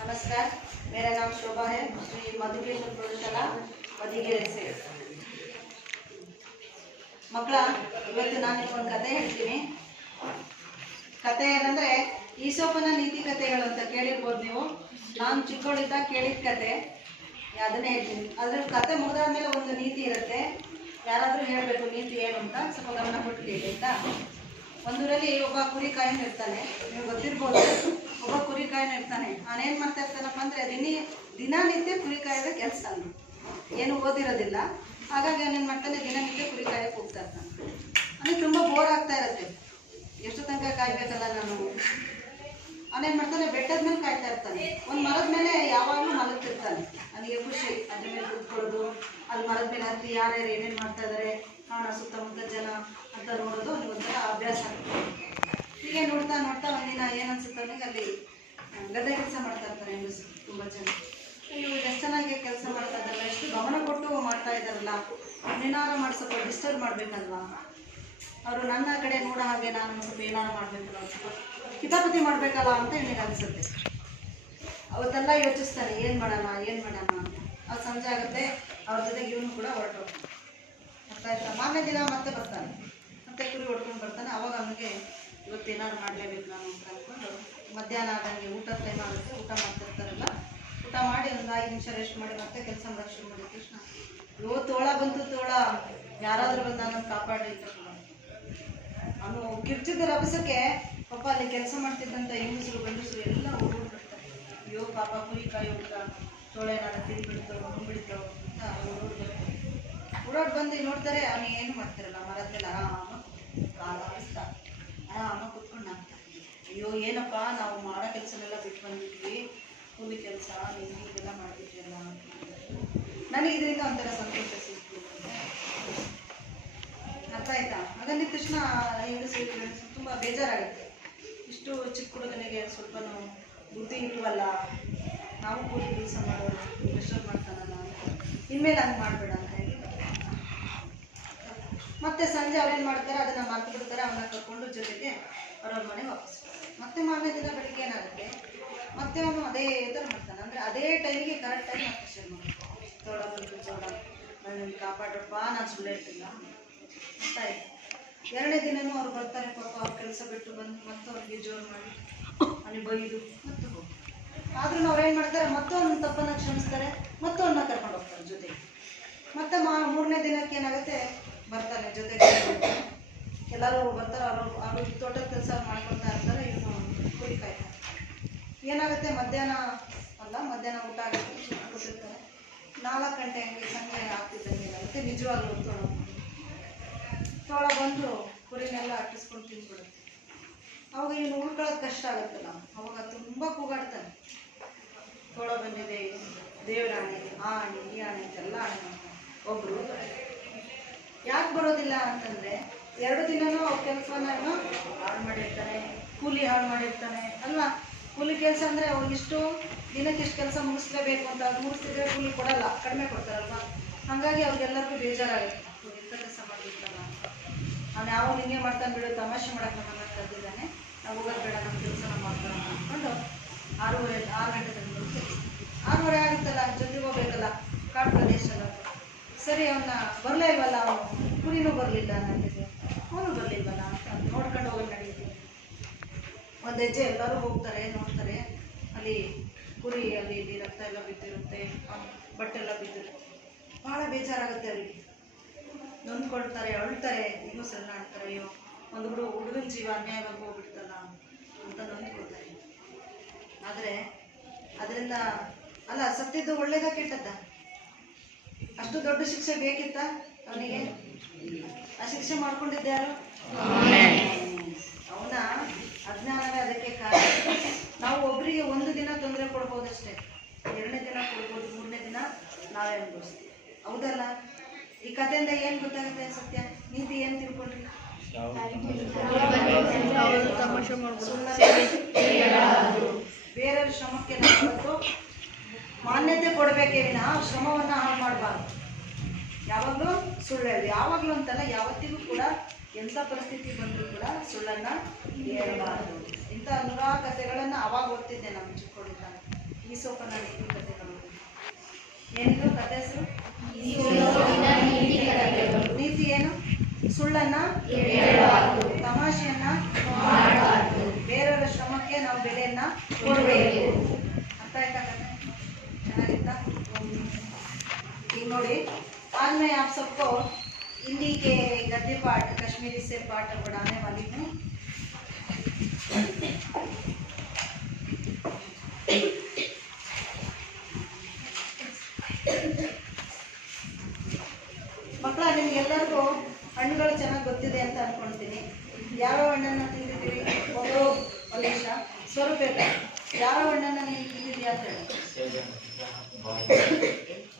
नमस्कार, मेरा नाम शोभा है। श्री मधुकेश्वर प्रौಢಶಾಲಾ ಮದಿಗೆರೆ से ಮಕ್ಕಳ ಇವತ್ತು ನಾನು ನಿಮಗೆ ಒಂದು ಕತೆ ಹೇಳ್ತೀನಿ. ಕತೆ ಏನಂದ್ರೆ ಈಸೋಪನ ನೀತಿ ಕಥೆಗಳು ಅಂತ ಕೇಳಿರ್ಬೋದು ನೀವು. ನಾನು ಚಿಕ್ಕವಳಿದ್ದಾಗ ಕೇಳಿದ ಕತೆ ಅದನ್ನೇ ಹೇಳ್ತೀನಿ. ಅದ್ರ ಕತೆ ಮುಗಿದಾದ್ಮೇಲೆ ಒಂದು ನೀತಿ ಇರುತ್ತೆ. ಯಾರಾದರೂ ಹೇಳಬೇಕು ನೀತಿ ಏನು ಅಂತ, ಸ್ವಲ್ಪ ಗಮನ ಕೊಟ್ಟು ಕೇಳಿ ಆಯ್ತಾ. ಒಂದೂರಲ್ಲಿ ಒಬ್ಬ ಕುರಿ ಕಾಯನ್ ಇರ್ತಾನೆ. ನೀವು ಗೊತ್ತಿರ್ಬೋದು, ಒಬ್ಬ ಕುರಿ ಕಾಯನ್ ಇರ್ತಾನೆ. ಅವನೇನು ಮಾಡ್ತಾ ಇರ್ತಾನಪ್ಪ ಅಂದರೆ ದಿನನಿತ್ಯ ಕುರಿ ಕಾಯೋದೇ ಕೆಲಸ. ಏನು ಓದಿರೋದಿಲ್ಲ. ಹಾಗಾಗಿ ಅವನೇನು ಮಾಡ್ತಾನೆ, ದಿನನಿತ್ಯ ಕುರಿ ಕಾಯಕ್ಕೆ ಹೋಗ್ತಾ ಇರ್ತಾನೆ. ಅವನಿಗೆ ತುಂಬ ಬೋರ್ ಆಗ್ತಾ ಇರುತ್ತೆ. ಎಷ್ಟು ತನಕ ಕಾಯ್ಬೇಕಲ್ಲ ನಾನು. ಅವನೇನು ಮಾಡ್ತಾನೆ, ಬೆಟ್ಟದ ಮೇಲೆ ಕಾಯ್ತಾ ಇರ್ತಾನೆ. ಒಂದು ಮರದ ಮೇಲೆ ಯಾವಾಗಲೂ ಮಲಗ್ತಿರ್ತಾನೆ. ನನಗೆ ಖುಷಿ ಅದ್ರ ಮೇಲೆ ಕೂತ್ಕೊಳ್ಳೋದು, ಅಲ್ಲಿ ಮರದ ಮೇಲೆ ಹತ್ತಿ ಯಾರ್ಯಾರು ಏನೇನು ಮಾಡ್ತಾ ಇದ್ದಾರೆ ಅವನ ಸುತ್ತಮುತ್ತ ಜನ ಅಂತ ನೋಡೋದು ಅವನಿಗೆ ಒಂಥರ ಅಭ್ಯಾಸ ಆಗ್ತದೆ. ಹೀಗೆ ನೋಡ್ತಾ ನೋಡ್ತಾ ಒಂದಿನ ಏನು ಅನ್ಸುತ್ತೆ ಅವನಿಗೆ, ಅಲ್ಲಿ ಗದ್ದೆ ಕೆಲಸ ಮಾಡ್ತಾ ಇರ್ತಾರೆ ಹೆಂಗಸರು ತುಂಬ ಜನ. ಇವರು ಎಷ್ಟು ಚೆನ್ನಾಗಿ ಕೆಲಸ ಮಾಡ್ತಾ ಇದ್ದಾರಲ್ಲ, ಎಷ್ಟು ಗಮನ ಕೊಟ್ಟು ಮಾಡ್ತಾ ಇದ್ದಾರಲ್ಲ, ಏನಾರು ಮಾಡಿ ಸ್ವಲ್ಪ ಡಿಸ್ಟರ್ಬ್ ಮಾಡಬೇಕಲ್ವಾ. ಅವರು ನನ್ನ ಕಡೆ ನೋಡೋ ಹಾಗೆ ನಾನು ಸ್ವಲ್ಪ ಏನಾರು ಮಾಡಬೇಕಲ್ಲ, ಸ್ವಲ್ಪ ಕಿತಾಪತಿ ಮಾಡಬೇಕಲ್ಲ ಅಂತ ಇವನಿಗೆ ಅನಿಸುತ್ತೆ. ಅವತ್ತೆಲ್ಲ ಯೋಚಿಸ್ತಾನೆ, ಏನು ಮಾಡೋಣ ಅಂತ. ಅದು ಸಂಜೆ ಆಗುತ್ತೆ, ಅವ್ರ ಜೊತೆಗೆ ಇವನು ಕೂಡ ಹೊರಟೋಗ್ತಾನೆ. ಅರ್ಥ ಆಯ್ತಾ. ಮಾರನೇ ದಿನ ಮತ್ತೆ ಬರ್ತಾನೆ, ಮತ್ತೆ ಕುರಿ ಹೊಡ್ಕೊಂಡು ಬರ್ತಾನೆ. ಅವಾಗ ಅವನಿಗೆ ಇವತ್ತೇನಾದ್ರು ಮಾಡಲೇಬೇಕು ನಾನು ಅಂತ ಅಂದ್ಕೊಂಡು ಮಧ್ಯಾಹ್ನ ಆದಂಗೆ ಊಟದ ಟೈಮ್ ಆಗುತ್ತೆ. ಊಟ ಮಾಡ್ತಿರ್ತಾರಲ್ಲ, ಊಟ ಮಾಡಿ ಒಂದು 5 ನಿಮಿಷ ರೆಸ್ಟ್ ಮಾಡಿ ಮತ್ತೆ ಕೆಲಸ ಮಾಡೋಕ್ಕೆ ಶುರು ಮಾಡಿದ ತಕ್ಷಣ ತೋಳ ಬಂತು, ತೋಳ ಯಾರಾದರೂ ಬಂದು ನನ್ನನ್ನು ಕಾಪಾಡಿ ಅಂತ ಅವನು ಕಿರ್ಚಿದ ರಭಸಕ್ಕೆ ಪಾಪ ಅಲ್ಲಿ ಕೆಲಸ ಮಾಡ್ತಿದ್ದಂಥ ಹೆಂಗಸರು ಗಂಡಸರು ಎಲ್ಲ ಓಡೋಡ್ಬಿಡ್ತಾರೆ. ಅಯ್ಯೋ ಪಾಪ ಕುರಿ ಕಾಯೋ ಊಟ ತೋಳ ಏನಾದ್ರು ತಿಂದ್ಬಿಡ್ತೋ ನುಂಗ್ಬಿಡ್ತೋ ಅಂತ ಓಡೋಡ್ ಬಂದು ನೋಡ್ತಾರೆ. ಅವನಿಗೆ ಏನು ಮಾಡ್ತಿರಲ್ಲ, ಮರದ ಮೇಲೆ ಆರಾಮ ಕುತ್ಕೊಂಡು ಹಾಕ್ತಾರೆ. ಅಯ್ಯೋ ಏನಪ್ಪ, ನಾವು ಮಾಡೋ ಕೆಲಸನೆಲ್ಲ ಬಿಟ್ಟು ಬಂದ್ಬಿಟ್ವಿ, ಕೂಲಿ ಕೆಲಸ ನೀವು ಇದೆಲ್ಲ ಮಾಡಿಬಿಟ್ರಲ್ಲ. ನನಗೆ ಇದರಿಂದ ಒಂಥರ ಸಂತೋಷ ಸಿಗ್ತು. ಅರ್ಥ ಆಯ್ತಾ. ಹಾಗಂದಿದ ತಕ್ಷಣ ಹೆಂಗಸರು ತುಂಬ ಬೇಜಾರಾಗುತ್ತೆ. ಇಷ್ಟು ಚಿಕ್ಕ ಹುಡುಗನಿಗೆ ಸ್ವಲ್ಪ ಬುದ್ಧಿ ಇಲ್ವಲ್ಲ, ನಾವು ಕೂಲಿ ಕೆಲಸ ಮಾಡೋರು, ಡಿಸ್ಟರ್ಬ್ ಮಾಡ್ತಾನಲ್ಲ ಅಂತ, ಇನ್ಮೇಲೆ ಹಂಗೆ ಮಾಡಬೇಡ ಅಂತ ಹೇಳಿ ಮತ್ತೆ ಸಂಜೆ ಅವ್ರೇನು ಮಾಡ್ತಾರೆ, ಅದನ್ನು ಮರ್ತು ಬಿಡ್ತಾರೆ. ಅವನ್ನ ಕರ್ಕೊಂಡು ಜೊತೆಗೆ ಅವ್ರವ್ರ ಮನೆಗೆ ವಾಪಸ್ ಬರ್ತಾರೆ. ಮತ್ತೆ ಮಾರನೇ ದಿನ ಬೆಳಿಗ್ಗೆ ಏನಾಗುತ್ತೆ, ಮತ್ತೆ ಅವನು ಅದೇ ಥರ ಮಾಡ್ತಾನೆ. ಅಂದರೆ ಅದೇ ಟೈಮಿಗೆ ಕರೆಕ್ಟ್ ಟೈಮ್ ಮತ್ತೆ ಶುರು ಮಾಡ್ತಾನೆ. ತೋಳ ಬಂತು, ತೋಳ ನನ್ನ ಕಾಪಾಡ್ರಪ್ಪ, ನಾನು ಸುಳ್ಳು ಹೇಳ್ತಿಲ್ಲ ಅಂತ ಆಯ್ತು. 2ನೇ ದಿನವೂ ಅವ್ರು ಬರ್ತಾರೆ. ಪಾಪ ಅವ್ರ ಕೆಲಸ ಬಿಟ್ಟು ಬಂದು ಮತ್ತೆ ಅವ್ರಿಗೆ ಜೋರು ಮಾಡಿ ಅವನಿಗೆ ಬೈದು ಮತ್ತೆ ಹೋಗಿ. ಆದ್ರೂ ಅವ್ರೇನು ಮಾಡ್ತಾರೆ, ಮತ್ತೊಂದು ತಪ್ಪನ್ನು ಕ್ಷಮಿಸ್ತಾರೆ, ಮತ್ತೊಂದನ್ನ ಕರ್ಕೊಂಡು ಹೋಗ್ತಾರೆ ಜೊತೆಗೆ. ಮತ್ತೆ 3ನೇ ದಿನಕ್ಕೆ ಏನಾಗುತ್ತೆ, ಬರ್ತಾನೆ ಜೊತೆಗೆ. ಎಲ್ಲರೂ ಬರ್ತಾರೆ, ಅವರು ತೋಟದ ಕೆಲಸ ಮಾಡ್ಕೊಳ್ತಾ ಇರ್ತಾರೆ, ಇವನು ಕುರಿ ಕಾಯ್ತಾರೆ. ಏನಾಗುತ್ತೆ, ಮಧ್ಯಾಹ್ನ ಊಟ ಆಗುತ್ತೆ, ಕೂತಿರ್ತಾರೆ. 4 ಗಂಟೆ ಹಂಗೆ ಸಂಜೆ ಆಗ್ತಿದ್ದಂಗೆ ಏನಾಗುತ್ತೆ, ನಿಜವಾಗ್ಲೂ ತೋಳ ಬಂದು ಕುರಿನೆಲ್ಲ ಅಟ್ಟಿಸ್ಕೊಂಡು ತಿಂದ್ಬಿಡುತ್ತೆ. ಅವಾಗ ಇವನು ಉಳ್ಕೊಳ್ಳೋದು ಕಷ್ಟ ಆಗುತ್ತಲ್ಲ, ಅವಾಗ ತುಂಬ ಕೂಗಾಡ್ತಾನೆ. ತೋಳ ಬಂದಿದೆ, ದೇವರಾಣೆ, ಆ ಆಣೆ ಈ ಆಣೆ ಅಂತೆಲ್ಲ ಆಣೆ ಮಾಡ್ತಾನೆ. ಒಬ್ಬರು ಯಾಕೆ ಬರೋದಿಲ್ಲ ಅಂತಂದರೆ, 2 ದಿನವೂ ಅವ್ರ ಕೆಲಸವನ್ನು ಹಾಳು ಮಾಡಿರ್ತಾನೆ, ಕೂಲಿ ಹಾಳು ಮಾಡಿರ್ತಾನೆ ಅಲ್ವಾ. ಕೂಲಿ ಕೆಲಸ ಅಂದರೆ ಅವ್ರಿಗಿಷ್ಟು ದಿನಕ್ಕೆ ಇಷ್ಟು ಕೆಲಸ ಮುಗಿಸ್ಲೇಬೇಕು ಅಂತ, ಅದು ಮುಗಿಸ್ತಿದ್ರೆ ಕೂಲಿ ಕೊಡಲ್ಲ, ಕಡಿಮೆ ಕೊಡ್ತಾರಲ್ವ. ಹಾಗಾಗಿ ಅವ್ರಿಗೆಲ್ಲರಿಗೂ ಬೇಜಾರಾಗುತ್ತೆ, ಇಂಥ ಕೆಲಸ ಮಾಡಿರ್ತಾನ ಅಂತ. ಅವ್ನು ಯಾವಾಗ ಹಿಂಗೆ ಮಾಡ್ತಾನೆ ಬಿಡು, ತಮಾಷೆ ಮಾಡೋಕ್ಕೆ ನಮ್ಮನ್ನು ಕರೆದಿದ್ದಾನೆ, ನಾವು ಹೋಗೋದು ಬೇಡ, ನಮ್ಮ ಕೆಲಸನ ಮಾಡ್ತಾನೆ ಅಂದ್ಕೊಂಡು 6 ಗಂಟೆ ತಂದು 6:30 ಆಗುತ್ತಲ್ಲ, ಜೊತೆಗೆ ಹೋಗ್ಬೇಕಲ್ಲ ಕಾಡು ಪ್ರದೇಶದಲ್ಲಿ. ಸರಿ, ಅವನ್ನ ಬರಲೇ ಇಲ್ವಲ್ಲ, ಅವನು ಕುರಿನೂ ಬರಲಿಲ್ಲ, ನನಗೆ ಅವನು ಬರಲಿಲ್ವಲ್ಲ ಅಂತ ನೋಡ್ಕೊಂಡು ಹೋಗೋದು ನಡೀತೀವಿ. ಒಂದು ಹೆಜ್ಜೆ ಎಲ್ಲರೂ ಹೋಗ್ತಾರೆ, ನೋಡ್ತಾರೆ, ಅಲ್ಲಿ ಕುರಿ ಅಲ್ಲಿ ಇಲ್ಲಿ ರಕ್ತ ಎಲ್ಲ ಬಿದ್ದಿರುತ್ತೆ, ಬಟ್ಟೆ ಎಲ್ಲ ಬಿದ್ದಿರುತ್ತೆ. ಭಾಳ ಬೇಜಾರಾಗುತ್ತೆ ಅವರಿಗೆ, ನೊಂದ್ಕೊಳ್ತಾರೆ, ಅಳ್ತಾರೆ, ಇನ್ನೂ ಸಣ್ಣ ಆಡ್ತಾರೆ. ಅಯ್ಯೋ ಒಂದು ಹುಡುಗನ ಜೀವ ಅನ್ಯಾಯವಾಗಿ ಹೋಗ್ಬಿಡ್ತಲ್ಲ ಅಂತ ನೊಂದ್ಕೊಳ್ತಾರೆ. ಆದರೆ ಅದರಿಂದ ಅಲ್ಲ, ಸತ್ತಿದ್ದು ಒಳ್ಳೇದ ಕೆಟ್ಟದ್ದ? ಅಷ್ಟು ದೊಡ್ಡ ಶಿಕ್ಷೆ ಬೇಕಿತ್ತ ಅವನಿಗೆ? ಆ ಶಿಕ್ಷೆ ಮಾಡ್ಕೊಂಡಿದ್ದೆ ಯಾರು? ಅವನ ಅಜ್ಞಾನವೇ ಅದಕ್ಕೆ ಕಾರಣ. ನಾವು ಒಬ್ಬರಿಗೆ 1 ದಿನ ತೊಂದರೆ ಕೊಡ್ಬೋದಷ್ಟೇ, 2ನೇ ದಿನ ಕೊಡ್ಬೋದು, 3ನೇ ದಿನ ನಾವೇ ಅನುಭವಿಸ್ತೀವಿ. ಹೌದಲ್ಲ? ಈ ಕಥೆಯಿಂದ ಏನು ಗೊತ್ತಾಗುತ್ತೆ? ಸತ್ಯ ನೀತಿ ಏನು ತಿಳ್ಕೊಂಡ್ರಿ? ಬೇರೆಯವ್ರ ಶ್ರಮಕ್ಕೆ ನಾವು ಮಾನ್ಯತೆ ಕೊಡಬೇಕೇ ವಿನ ಶ್ರಮವನ್ನು ಹಾಳು ಮಾಡಬಾರ್ದು. ಯಾವಾಗಲೂ ಸುಳ್ಳು ಹೇಳಿ, ಯಾವಾಗಲೂ ಅಂತಲ್ಲ, ಯಾವತ್ತಿಗೂ ಕೂಡ ಎಂಥ ಪರಿಸ್ಥಿತಿ ಬಂದರೂ ಕೂಡ ಸುಳ್ಳನ್ನು ಹೇಳಬಾರ್ದು. ಇಂಥ 100 ಕಥೆಗಳನ್ನು ಅವಾಗ ಓದ್ತಿದ್ದೆ ನಮ್ಮ ಚಿಕ್ಕವಳಿದ್ದಾಗ. ಈ ಏನಿದು ಕತೆ ಹೆಸರು? ನೀತಿ ಏನು? ಸುಳ್ಳನ್ನ ತಮಾಷೆಯನ್ನ ಬೇರೆಯವರ ಶ್ರಮಕ್ಕೆ ನಾವು ಬೆಲೆಯನ್ನ ಕೊಡಬೇಕು. ಅರ್ಥ ಆಯ್ತಾ ಕತೆ? ಚೆನ್ನಾಗಿತ್ತಾ? ಈಗ ನೋಡಿ, आज मैं आप सबको हिंदी के गद्य पाठ कश्मीरी से पाठ पढ़ाने वाली हूँ। ಮಕ್ಕಳ, ನಿಮ್ಗೆಲ್ಲರಿಗೂ ಹಣ್ಣುಗಳು ಚೆನ್ನಾಗಿ ಗೊತ್ತಿದೆ ಅಂತ ಅನ್ಕೊಳ್ತೀನಿ. ಯಾವ ಹಣ್ಣನ್ನು ತಿಂದಿದ್ದೀವಿ? ಒಬ್ಬರು ಒಂದು ನಿಮಿಷ ಸ್ವರೂಪ ಯಾವ ಹಣ್ಣನ್ನು ನೀವು ತಿಂದಿದ್ದೀಯಾ ಅಂತ ಹೇಳಿ.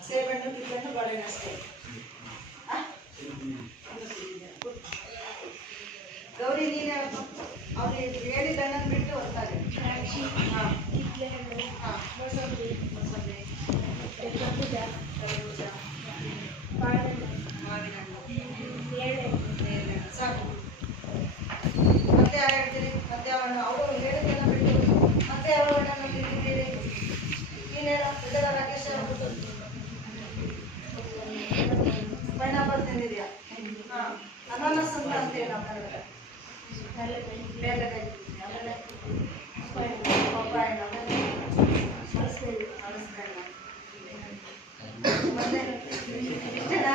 ಸೇಬಣ್ಣು, ಕಿತ್ತಣ್ಣು, ಬಾಳೆಹಣ್ಣು ಅಷ್ಟೇ. ಗೌರಿ, ನೀನೇ ಅವ್ರು ಹೇಳಿದ ಹಣ್ಣನ್ನು ಬಿಟ್ಟು ಹೊರತಾಗಿ ಸಾಕು. ಮತ್ತೆ ಯಾರು ಹೇಳ್ತೀರಿ? ಮತ್ತೆ ಯಾವ ಹಣ್ಣು? ಅವರು ಹೇಳಿದ್ದೆಲ್ಲ ಬಿಟ್ಟು ಮತ್ತೆ ಯಾವ ಹಣ್ಣನ್ನು ತಿಂದಿದ್ದೀರಿ? ನೀನೇನು ಇದೆಲ್ಲ ರಾಕೇಶ್ ಪೈನಾಪಲ್ ತಿಂದಿದ್ಯಾ? ಹಾಂ, ಅನಾನಸ್ ಅಂತ ಅಂತೀವಿ ನಾವು ಕನ್ನಡದ. ಬೇಳೆಕಾಯಿ, ಆಮೇಲೆ ಪಪ್ಪಾಯ ಹಣ್ಣು, ಆಮೇಲೆ ಹಲಸಿನಹಣ್ಣು. ಮತ್ತೆ ಇಷ್ಟೇನಾ?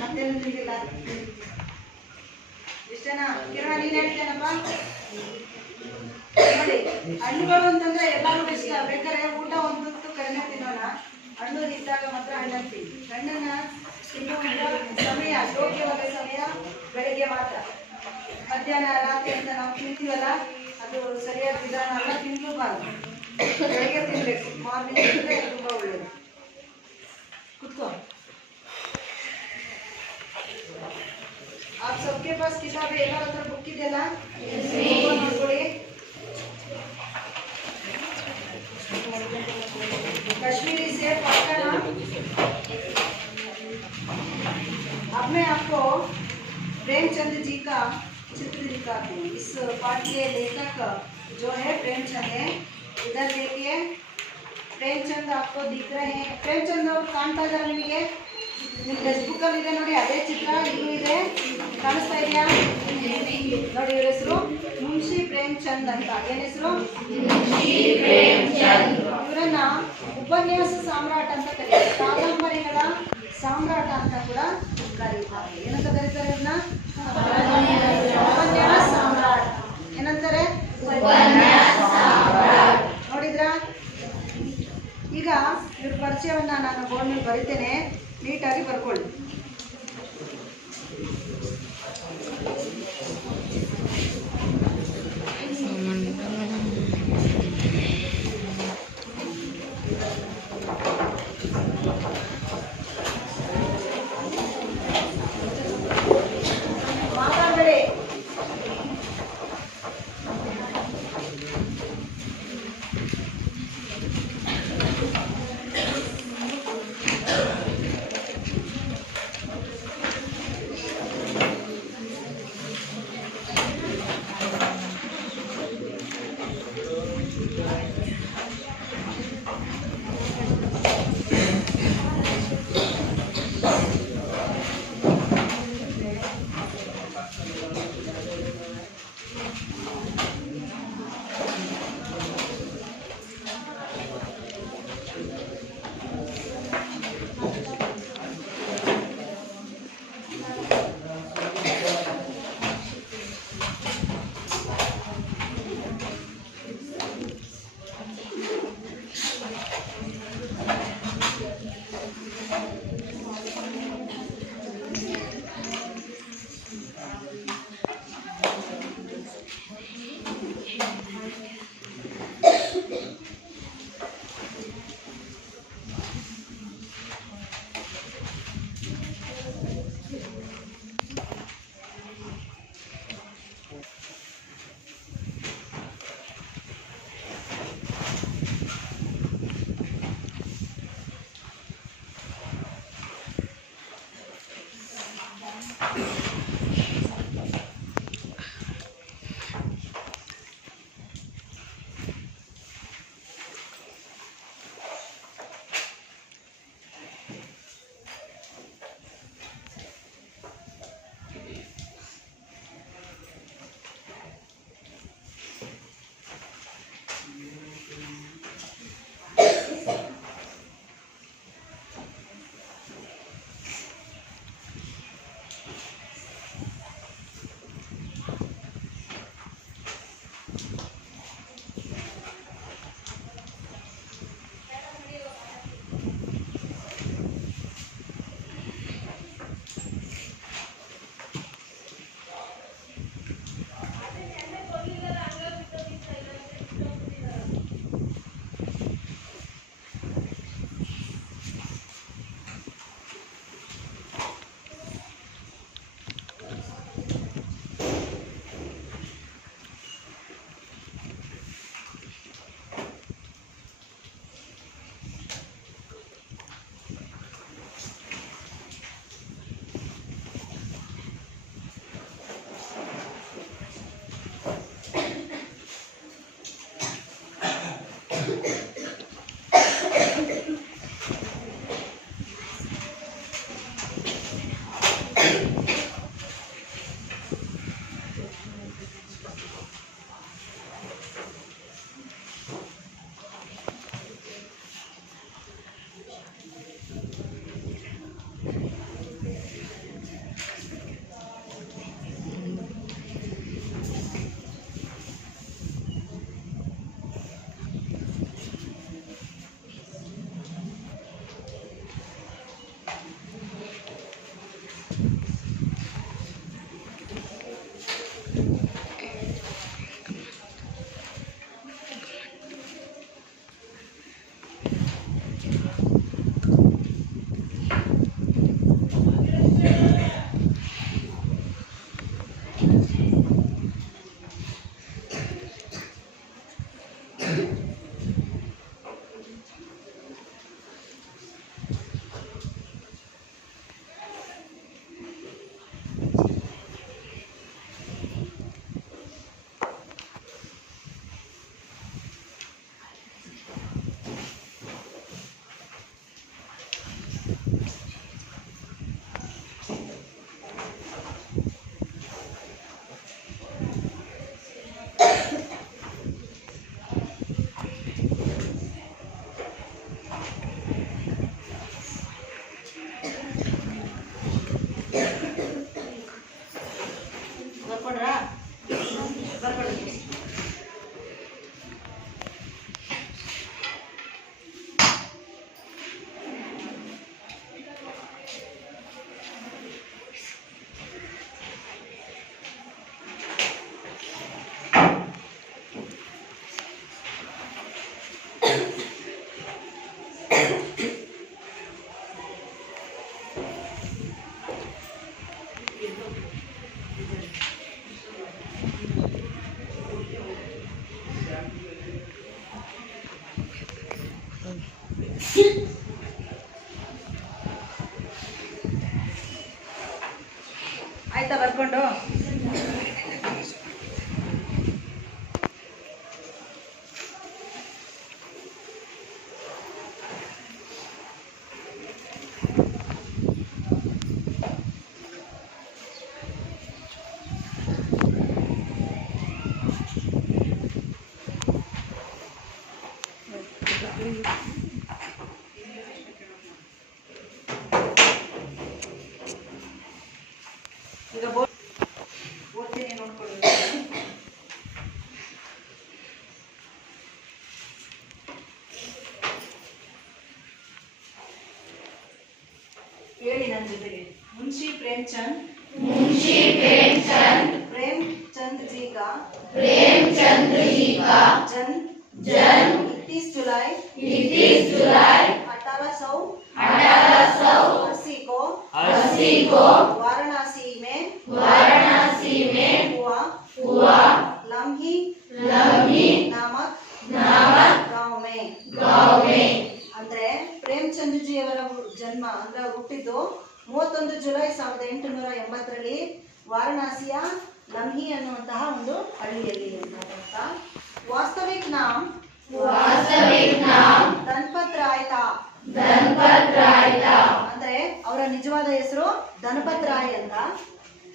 ಮತ್ತೇನು ತಿಂದಿಲ್ಲ? ಇಷ್ಟೇನಾ? ಕಿರಣ, ನೀನು ಹೇಳ್ತೇನಪ್ಪ? ನೋಡಿ, ಹಣ್ಣುಗಳು ಅಂತಂದ್ರೆ ಎಲ್ಲರಿಗೂ ಇಷ್ಟ. ಬೇಕಾದ್ರೆ ಊಟ ಒಂದೊತ್ತು ಕಡಿಮೆ ತಿನ್ನೋಣ, ಹಣ್ಣು ಇದ್ದಾಗ ಮಾತ್ರ ಹಣ್ಣನ್ನು ತಿನ್ನಿ. ಹಣ್ಣನ್ನ ತಿನ್ನುವಂಥ ಸಮಯ, ಯೋಗ್ಯವಾದ ಸಮಯ ಬೆಳಗ್ಗೆ ಮಾತ್ರ. ಮಧ್ಯಾಹ್ನ ರಾತ್ರಿ ಅಂತ ನಾವು ತಿಂತೀವಲ್ಲ, ಅದು ಸರಿಯಾದ ವಿಧಾನ ಅಲ್ಲ. ತಿನ್ನಲೂಬಾರ್ದು, ಬೆಳಗ್ಗೆ ತಿನ್ಬೇಕು. ಮಾರ್ನಿಂಗ್ ತಿಂದರೆ ತುಂಬ ಒಳ್ಳೆಯದು. ಕುತ್ಕೋ. आप सबके पास किताबें ಎಲ್ಲ ಹತ್ರ ಬುಕ್ ಇದೆಯಲ್ಲ? ನೋಡ್ಕೊಳ್ಳಿ. कश्मीरी से पढ़ना। अब मैं आपको प्रेमचंद जी का चित्र दिखाती हूँ। इस पाठ के लेखक जो है प्रेमचंद है। इधर देखिए, प्रेमचंद आपको दिख रहे हैं। प्रेमचंद और कांता जा निಮಗೆ ನಿಮ್ಮ ಟೆಕ್ಸ್ಟ್ ಬುಕ್ ಅಲ್ಲಿ ಇದೆ ನೋಡಿ, ಅದೇ ಚಿತ್ರ ಇಲ್ಲೂ ಇದೆ. ಕಾಣಿಸ್ತಾ ಇದೆಯಾ? ನೋಡಿ, ಇವ್ರ ಹೆಸರು ಮುನ್ಷಿ ಪ್ರೇಮಚಂದ್ ಅಂತ. ಏನ್ ಹೆಸರು? ಇವರನ್ನ ಉಪನ್ಯಾಸ ಸಾಮ್ರಾಟ್ ಅಂತ ಕರೀತಾರೆ. ಕಾದಂಬರಿಗಳ ಸಾಮ್ರಾಟ ಅಂತ ಕೂಡ ಕರೀತಾರೆ. ಏನಂತ ಕರೀತಾರೆ ಇವ್ರನ್ನ? ಉಪನ್ಯಾಸ ಸಾಮ್ರಾಟ್. ಏನಂತಾರೆ? ನೋಡಿದ್ರಾ? ಈಗ ಇವ್ರ ಪರಿಚಯವನ್ನ ನಾನು ಬೋರ್ಡ್ ಮೇಲೆ ಬರಿತೇನೆ, ನೀಟಾಗಿ ಬರ್ಕೊಳ್ಳಿ. ಮಾತಾಡಬೇಡಿ. ಆಯ್ತಾ ಬರ್ಕೊಂಡು? ಈಗ ಓದ್ತೀನಿ, ನೋಡ್ಕೊಳ್ಳಿ. ಹೇಳಿ ನನ್ನ ಜೊತೆಗೆ. मुंशी प्रेमचंद प्रेमचंद जी का जन्म 21 जुलाई 1880 को वाराणसी में हुआ लम्ही नामक गांव में. ಅಂದ್ರೆ ಪ್ರೇಮಚಂದ್ ಜಿ ಅವರ ಜನ್ಮ ಅಂದ್ರೆ ಹುಟ್ಟಿದ್ದು 31 ಜುಲೈ 1880ರಲ್ಲಿ ವಾರಣಾಸಿಯ ಲಮ್ಹಿ ಅನ್ನುವಂತಹ ಒಂದು ಹಳ್ಳಿಯಲ್ಲಿ ಅಂತ. ವಾಸ್ತವಿಕ ನಾಮ ಧನಪತ್ ರಾಯ್ ಅಂದ್ರೆ ಅವರ ನಿಜವಾದ ಹೆಸರು ಧನಪತ್ ರಾಯ್ ಅಂತ.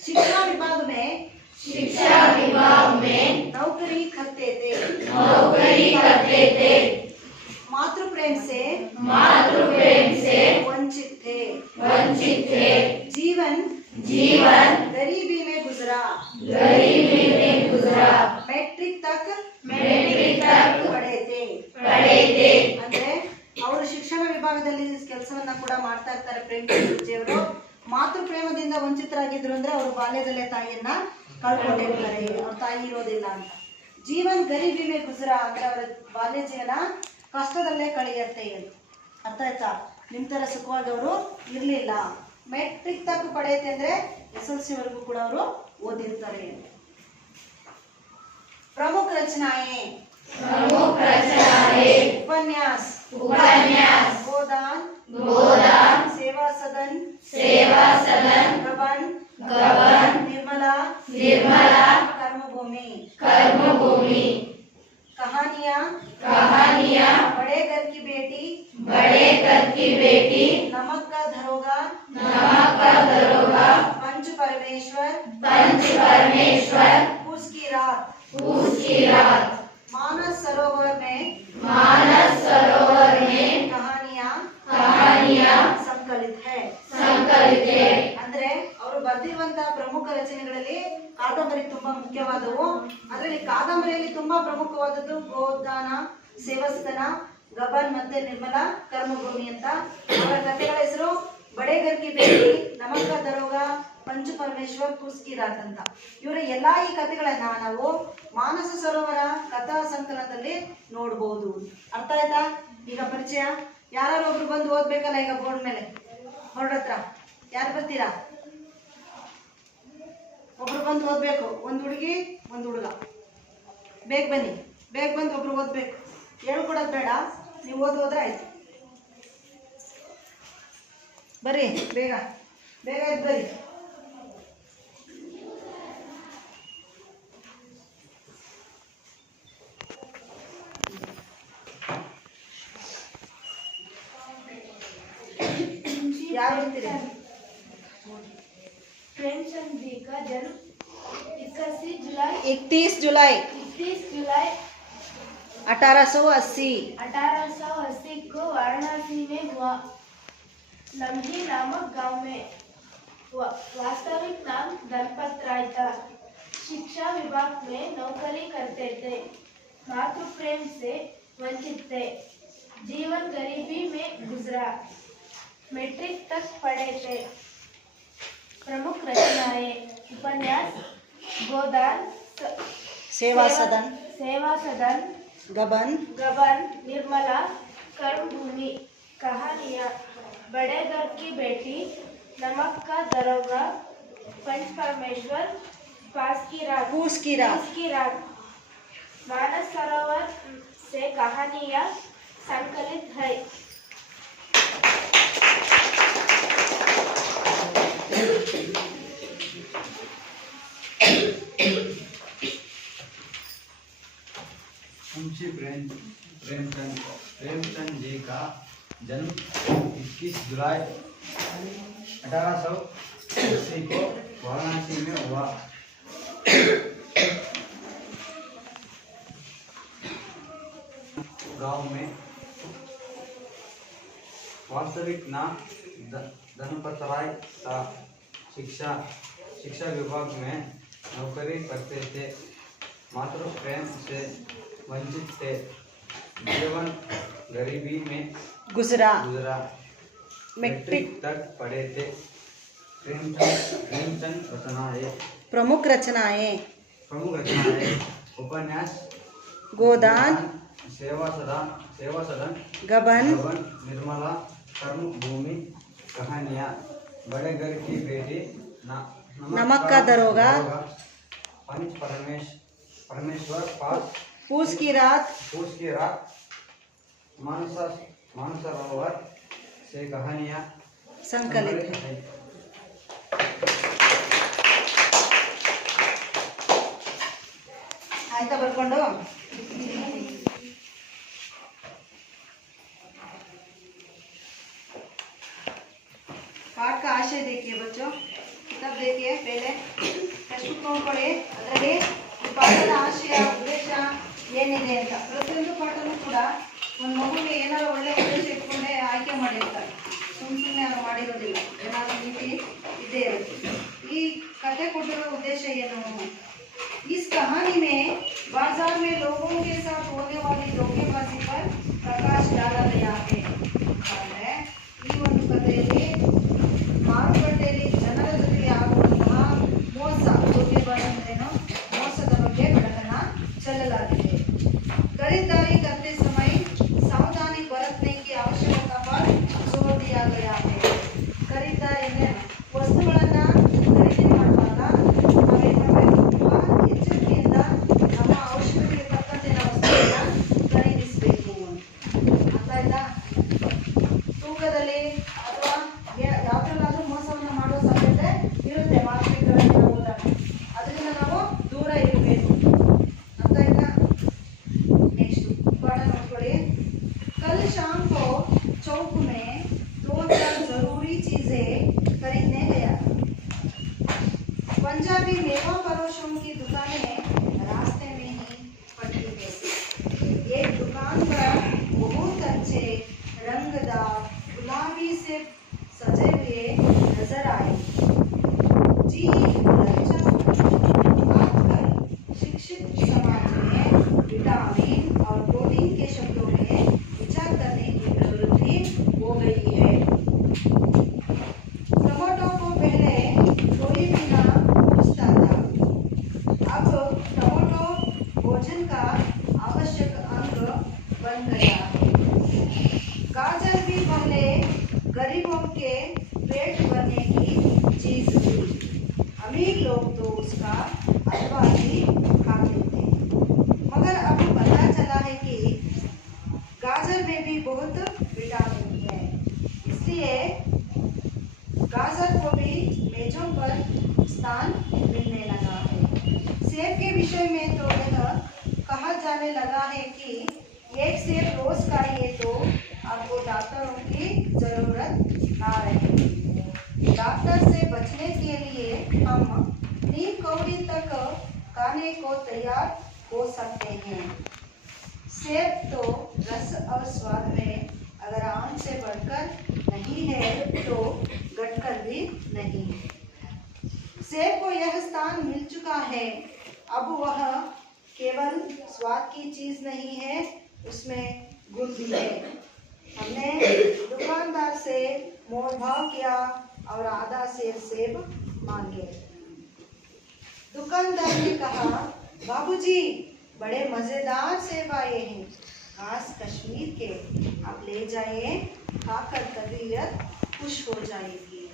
ಶಿಕ್ಷಾ ವಿಭಾಗ में नौकरी करते थे. मातृ प्रेम से वंचित थे. जीवन गरीबी में गुजरा. मैट्रिक तक पढ़े थे. ಅಂದ್ರೆ ಅವರು ಶಿಕ್ಷಣ ವಿಭಾಗದಲ್ಲಿ ಕೆಲಸವನ್ನ ಕೂಡ ಮಾಡ್ತಾ ಇರ್ತಾರೆ ಪ್ರೇಮಚಂದ್ ಜಿ ಅವರು. ಮಾತೃ ಪ್ರೇಮದಿಂದ ವಂಚಿತರಾಗಿದ್ರು ಅಂದ್ರೆ ಅವರು ಬಾಲ್ಯದಲ್ಲೇ ತಾಯಿಯನ್ನ ಕಳ್ಕೊಂಡಿರ್ತಾರೆ, ಅವ್ರ ತಾಯಿ ಇರೋದಿಲ್ಲ ಅಂತ. ಜೀವನ್ ಗರೀಬಿ ಮೇ ಗುಜರಾ ಅಂದ್ರೆ ಅವರ ಬಾಲ್ಯ ಜೀವನ ಕಷ್ಟದಲ್ಲೇ ಕಳೆಯುತ್ತೆ ಅಂತ. ಅರ್ಥ ಆಯ್ತಾ? ನಿಮ್ಮ ತರ ಸುಖವಾಗಿ ಅವರು ಇರ್ಲಿಲ್ಲ. ಮೆಟ್ರಿಕ್ ತಕ್ಕ ಪಡೆಯುತ್ತೆ ಅಂದ್ರೆ SLC ವರೆಗೂ ಕೂಡ ಅವರು ಓದಿರ್ತಾರೆ. ಪ್ರಮುಖ ರಚನಾಯೇ उपन्यास गोदान सेवा सदन गबन निर्मला कर्मभूमि कहानियाँ बेटी नमक का धरोगा पंच परमेश्वर उसकी रात मानस सरोवर में कहानियां संकलित है ಅಂದ್ರೆ ಅವರು ಬರೆದಿರುವಂತಹ ಪ್ರಮುಖ ರಚನೆಗಳಲ್ಲಿ ಕಾದಂಬರಿ ತುಂಬಾ ಮುಖ್ಯವಾದವು. ಅದರಲ್ಲಿ ಕಾದಂಬರಿಯಲ್ಲಿ ತುಂಬಾ ಪ್ರಮುಖವಾದದ್ದು ಗೋದಾನ, ಸೇವಸ್ತನ, ಗಬನ್ ಮತ್ತೆ ನಿರ್ಮಲಾ ಕರ್ಮಭೂಮಿ ಅಂತ. ಅವರ ಕಥೆಗಳ ಹೆಸರು ಬಡೆ ಘರ್ ಕಿ ಬೇಟಿ, ನಮಕ್ ಕಾ ದರೋಗಾ, ಪಂಚ ಪರಮೇಶ್ವರ್, ಕೂಸ್ಕಿ ರಾತ್ ಅಂತ. ಇವರ ಎಲ್ಲಾ ಈ ಕಥೆಗಳನ್ನ ನಾವು ಮಾನಸ ಸರೋವರ ಕಥಾ ಸಂಕಲನದಲ್ಲಿ ನೋಡಬಹುದು. ಅರ್ಥ ಆಯ್ತಾ? ಈಗ ಪರಿಚಯ. ಯಾರು ಒಬ್ರು ಬಂದು ಓದ್ಬೇಕಲ್ಲ ಈಗ ಬೋರ್ಡ್ ಮೇಲೆ ಹೊರಡತ್ರ. ಯಾರು ಬರ್ತೀರಾ? ಒಬ್ರು ಬಂದು ಓದ್ಬೇಕು. ಒಂದು ಹುಡುಗಿ ಒಂದು ಹುಡುಗ. ಬೇಗ ಬನ್ನಿ, ಬೇಗ ಬಂದು ಒಬ್ರು ಓದ್ಬೇಕು. ಹೇಳ್ಕೊಡೋದು ಬೇಡ, ನೀವು ಓದೋದ್ರೆ ಆಯ್ತು. ಬರ್ರಿ ಬೇಗ ಬೇಗ ಎದ್ದು ಬರ್ರಿ. यार प्रेमचंद जी का जन्म 31 जुलाई 1880 को वाराणसी में हुआ. लम्ही नामक गांव में वास्तविक नाम धनपत राय था. शिक्षा विभाग में नौकरी करते थे. मातृ प्रेम से वंचित थे. जीवन गरीबी में गुजरा. मैट्रिक तक पढ़े थे. प्रमुख रचनाएं उपन्यास गोदान, सेवा सदन, गबन, निर्मला कर्मभूमि, कहानियां बड़े घर की बेटी, नमक का दरोगा, पंच परमेश्वर, पूस की रात, मानस सरोवर से कहानियां संकलित है. मुंशी प्रेमचंद जी का जन्म 21 जुलाई 1880 को वाराणसी में हुआ. गांव में वास्तविक नाम धनपत राय था. शिक्षा विभाग में नौकरी करते थे. मातृ प्रेम से वंचित थे. जीवन गरीबी में गुजरा. मैट्रिक तक पढ़े थे. प्रेमचंद रचनाएं प्रमुख रचनाएं उपन्यास गोदान, सेवा सदन, गबन, निर्मला कर्मभूमि, कहानियां बड़े घर की बेटी, नमक का दरोगा, पंच परमेश्वर, पूस की रात, मानसरोवर से कहानियां संकलित है. ಆಯ್ತಾ ಬರ್ಕೊಂಡು? पाठ का आशय देखिए बच्चों. किताब देखिए पहले टेक्स्ट बुक ನೋಡ್ಕೊಳ್ಳಿ. ಅದರಲ್ಲಿ ಈ ಪಾಠದ ಆಶಯ ಉದ್ದೇಶ ಏನಿದೆ ಅಂತ ಪ್ರತಿಯೊಂದು ಪಾಠನೂ ಕೂಡ ಒಂದು ಮಗುವಿಗೆ ಏನಾದ್ರು ಒಳ್ಳೆ ಉದ್ದೇಶ ಇಟ್ಕೊಂಡೇ ಆಯ್ಕೆ ಮಾಡಿರ್ತಾರೆ. ಸುಮ್ಮನೆ ಅವ್ರು ಮಾಡಿರೋದಿಲ್ಲ. ಏನಾದರೂ ನೀತಿ ಇದ್ದೇ ಇರುತ್ತೆ. ಈ ಕಥೆ ಕೊಟ್ಟಿರೋ ಉದ್ದೇಶ ಏನು? इस कहानी में बाजार में लोगों के साथ होने वाली धोखेबाजी पर प्रकाश डाला गया है. ಅಂದ್ರೆ ಈ ಒಂದು ಕಥೆಯಲ್ಲಿ ಮಾರುಕಟ್ಟೆಯಲ್ಲಿ ಜನರ ಜೊತೆಗೆ ಆಗುವಂತಹ ಮೋಸ, धोखेबाजी ಅಂದ್ರೇನು, ಮೋಸದ ಬಗ್ಗೆ ಬೆಳಕನ್ನ ಚೆಲ್ಲಲಾಗಿದೆ. खरीदारी करते समय सावधानी बरतने की आवश्यकता पर जोर दिया गया है. खरीदारी ಅಂದ್ರೆ ವಸ್ತುಗಳನ್ನ ಖರೀದಿ ಮಾಡುವಾಗ ನಾವೇನ್ ಮಾಡಬೇಕು? ತುಂಬಾ ಎಚ್ಚರಿಕೆಯಿಂದ ನಮ್ಮ ಅವಶ್ಯಕತೆಗೆ ತಕ್ಕಂತೆ ನಾವು ವಸ್ತುಗಳನ್ನ ಖರೀದಿಸಬೇಕು. ಅರ್ಥ ಆಯ್ತಾ? ತೂಕದಲ್ಲಿ ಅಥವಾ ಯಾವ್ದ್ರಲ್ಲಾದ್ರೂ ಮೋಸವನ್ನು ಮಾಡೋ ಸಾಧ್ಯತೆ ಇರುತ್ತೆ ಮಾರ್ಕೆಟ್ಗಳಲ್ಲಿ ನಾವು ಹೋದಾಗ. ಅದರಿಂದ ನಾವು ದೂರ ಇರಬೇಕು. ಅರ್ಥ ಆಯ್ತಾ? नेक्स्ट पाठ नोट करिए. कल शाम को चौक में चीजें खरीदने गया। पंजाबी मेवा फरोशों की दुकानें रास्ते में ही पड़ती थी। एक दुकान पर बहुत अच्छे रंगदार गुलाबी से सजे हुए नजर आए। जी अच्छा, आजकल शिक्षित समाज में विटामिन और प्रोटीन के शब्दों में विचार करने की प्रवृत्ति हो गई है। टमाटो को पहले कोई भी ना पूछता था, अब टमाटो भोजन का आवश्यक अंग बन गया है। गाजर भी पहले गरीबों के पेट भरने की चीज थी। अमीर लोग तो उसका हलवा भी खाते थे। मगर अब पता चला है कि गाजर में भी बहुत विटामिन है, इसलिए गाजर को भी मेजों पर स्थान मिलने लगा है। सेब के विषय में तो यह कहा जाने लगा है कि एक सेब रोज खाइए तो आपको डॉक्टरों की जरूरत ना रहेगी। डॉक्टर से बचने के लिए हम नीम कौड़ी तक खाने को तैयार हो सकते हैं। सेब तो रस और स्वाद में अगर आम से बढ़कर नहीं है तो घटकर भी नहीं। सेब को यह स्थान मिल चुका है, अब वह केवल स्वाद की चीज नहीं है, उसमें गुण भी है। हमने दुकानदार से मोल भाव किया और आधा सेब मांगे। दुकानदार ने कहा, बाबूजी बड़े मजेदार सेब आए हैं, खास कश्मीर के, आप ले जाइए, खाकर तबीयत खुश हो जाएगी।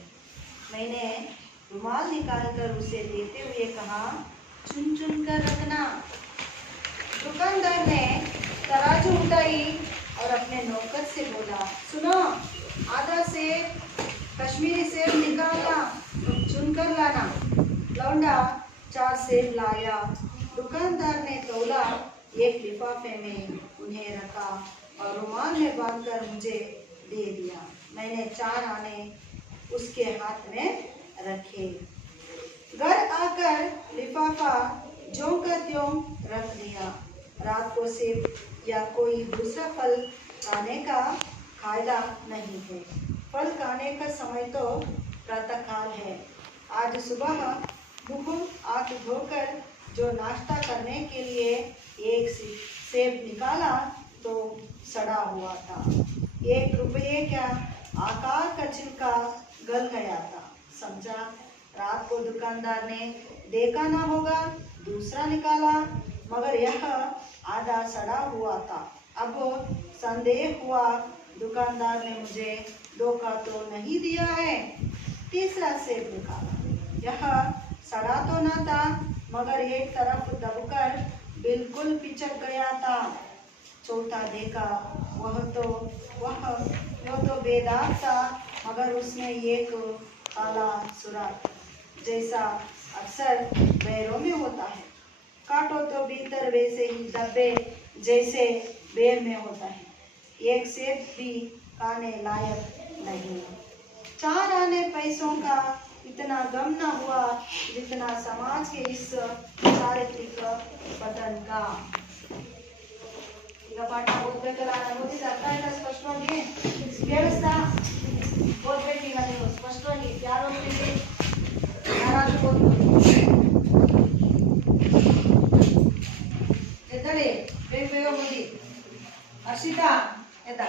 मैंने रुमाल निकालकर उसे देते हुए कहा, चुन चुन कर रखना। दुकानदार ने तराजू उठाई और अपने नौकर से बोला, सुनो, आधा सेब कश्मीरी सेब निकालना, चुनकर लाना। लौंडा 4 सेब लाया। दुकानदार ने तौला, एक लिफाफे में उन्हें रखा और रुमाल में बांधकर मुझे दे दिया। मैंने 4 आने उसके हाथ में रखे। घर आकर लिफाफा ज्यों का त्यों रख दिया। रात को सेब या कोई दूसरा फल खाने का फायदा नहीं है। फल खाने का समय तो प्रातःकाल है। आज सुबह मुंह हाथ धोकर जो नाश्ता करने के लिए एक सेब निकाला तो सड़ा हुआ था। 1 रुपये का आकार का छिलका गल गया था। समझा, रात को दुकानदार ने देखा ना होगा, दूसरा निकाला, मगर यह आधा सड़ा हुआ था। अब संदेह हुआ, दुकानदार ने मुझे धोखा तो नहीं दिया है। तीसरा सेब निकाला, यह सड़ा तो ना था, मगर एक तरफ दबकर बिल्कुल पिचक गया था। चौथा देखा, वह तो बेदाग था, मगर उसमें एक काला सुराख जैसा अक्सर बैरों में होता है। काटो तो भीतर वैसे ही धब्बे जैसे बेर में होता है। एक सेब भी खाने लायक नहीं। 4 आने पैसों का इतना गम न हुआ जितना समाज के इस चारित्रिक पतन का। ಈಗ ಪಾಠ ಓದಬೇಕಲ್ಲ, ಓದಿದ ಅರ್ಥ ಆಯ್ತಾ ಸ್ಪಷ್ಟವಾಗಿ? ಕೇಳಿಸ್ತಾ? ಓದ್ಬೇಕು ಈಗ ನೀವು ಸ್ಪಷ್ಟವಾಗಿ. ಯಾರು ಓದ್ತೀರಿ? ಯಾರಾದ್ರೂ ಓದ್ಬೋದು. ಎದ್ದಳಿ, ಬೇಗ ಬೇಗ ಓದಿ. ಹರ್ಷಿತಾ ಎದ್ದ.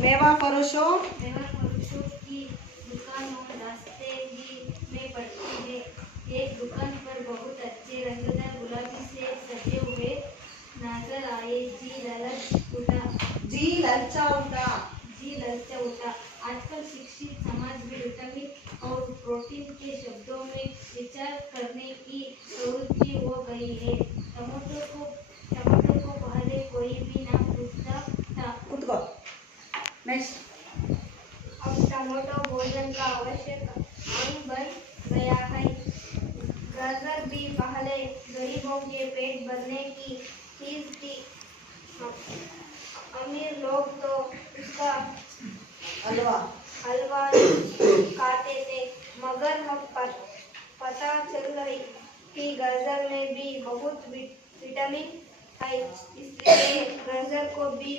मेवा फरोशों की दुकानों रास्ते में पड़ती है। एक दुकान पर बहुत अच्छे रंगदार गुलाबी से सजे हुए नजर आए। जी ललचा उठा। आजकल शिक्षित समाज में विटामिन और प्रोटीन के शब्दों में विचार करने की प्रवृत्ति हो गई है। टमाटर को पहले कोई भी ना पूछता था, अब टमाटो भोजन का आवश्यक अंग बन गया है। गाजर भी पहले गरीबों के पेट भरने की चीज थी। अमीर लोग तो उसका हलवा खाते थे, मगर हम पता चल रही कि गाजर में भी बहुत विटामिन है, इसलिए गाजर को भी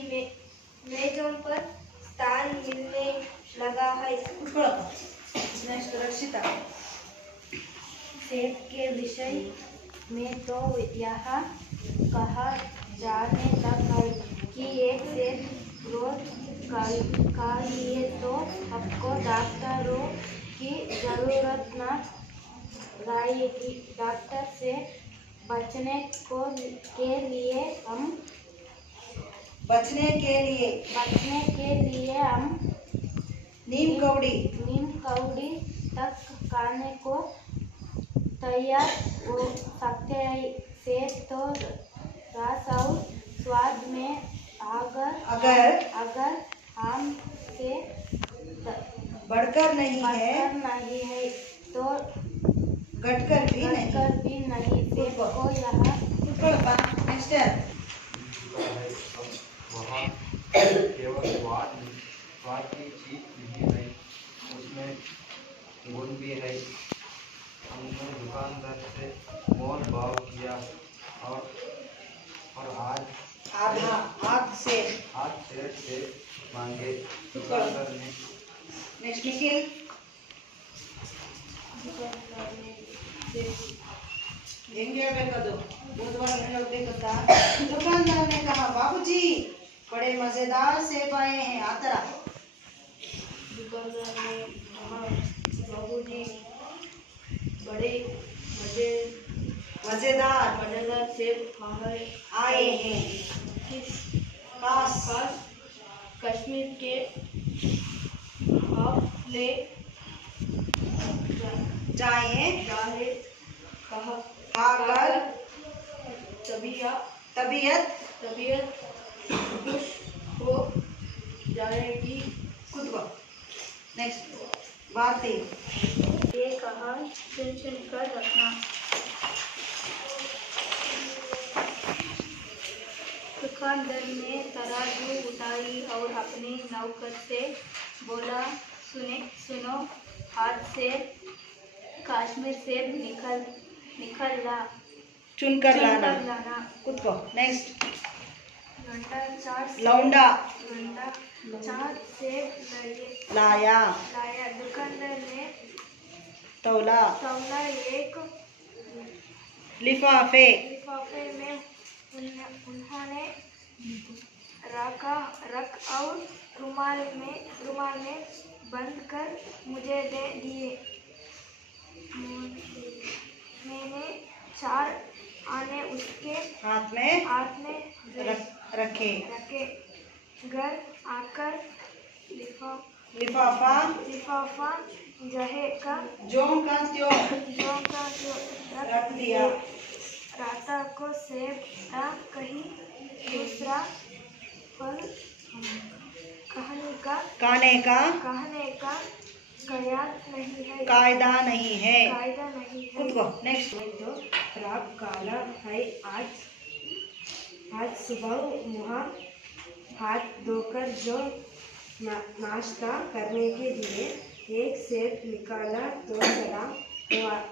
मेजों पर स्थान मिलने लगा है। नेक्स्ट रक्षिता। सेब के विषय में तो यह कहा जाने लगा है कि एक सेब रोज खा लिए तो आपको डॉक्टरों की जरूरत न रहेगी। डॉक्टर से बचने के लिए हम नीम कौड़ी तक खाने को तैयार हो सकते हैं। सेब तो रस और स्वाद में अगर आम से बढ़कर नहीं है तो घटकर भी नहीं। सेब को यहाँ नेक्स्ट है वहाँ केवल स्वाद की चीज नहीं है, उसमें गुण भी है। हमने दुकानदार से मोल भाव किया और आज सेठ से मांगे। दुकानदार ने नेक्स्ट निखिल। ಹೆಂಗೆ ಹೇಳ್ಬೇಕದು ಓದುವಾಗ ಹೇಳ್ಬೇಕಂತ दुकानदार ने कहा बाबूजी बड़े मजेदार सेब आए हैं आ तरह दुकानदार ने कहा बाबूजी बड़े मजेदार सेब आए हैं किस पास कश्मीर के आप ले जाए कहा खाकर तबीयत तबीयत खुश हो जाएगी। खुद को नेक्स्ट भारती। ये कहा चुन कर रखना। दुकानदार ने तराजू उठाई और अपने नौकर से बोला, सुनो हाथ से कश्मीर सेब निकल ला, चुनकर लाना खुद को नेक्स्ट लौंडा 4 सेब लाया दुकानदार ने तौला एक लिफाफे में उन्होंने रख और रुमाल में बंद कर मुझे दे दिए। मैंने 4 आने उसके हाथ में रखे घर आकर लिफाफा जो का त्यों रख दिया। राता को सेब था, कहीं दूसरा फल कहने का कायदा नहीं है। खुद को नेक्स्ट तो खराब काला है। आज सुबह मुँह हाथ धोकर जो नाश्ता करने के लिए एक सेब निकाला तो सड़ा